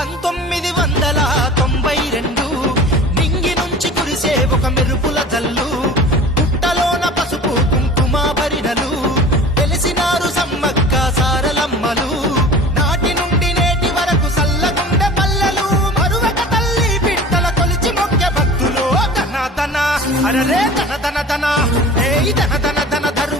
1992 నింగి నుంచి కురిసే ఒక మెరుపుల జల్లు, పుట్టలోన పసుపు కుంకుమ భరిణలు, తెలిసినారు సమ్మక్క సారలమ్మలు. నాటి నుండి నేటి వరకు సల్లగుండె పల్లెలు, మరువక తల్లి బిడ్డల కొలిచి మొక్కె భక్తులు. ధన ధన అరరే ధన ధన ధన, ఏ ధన ధన ధన ధరు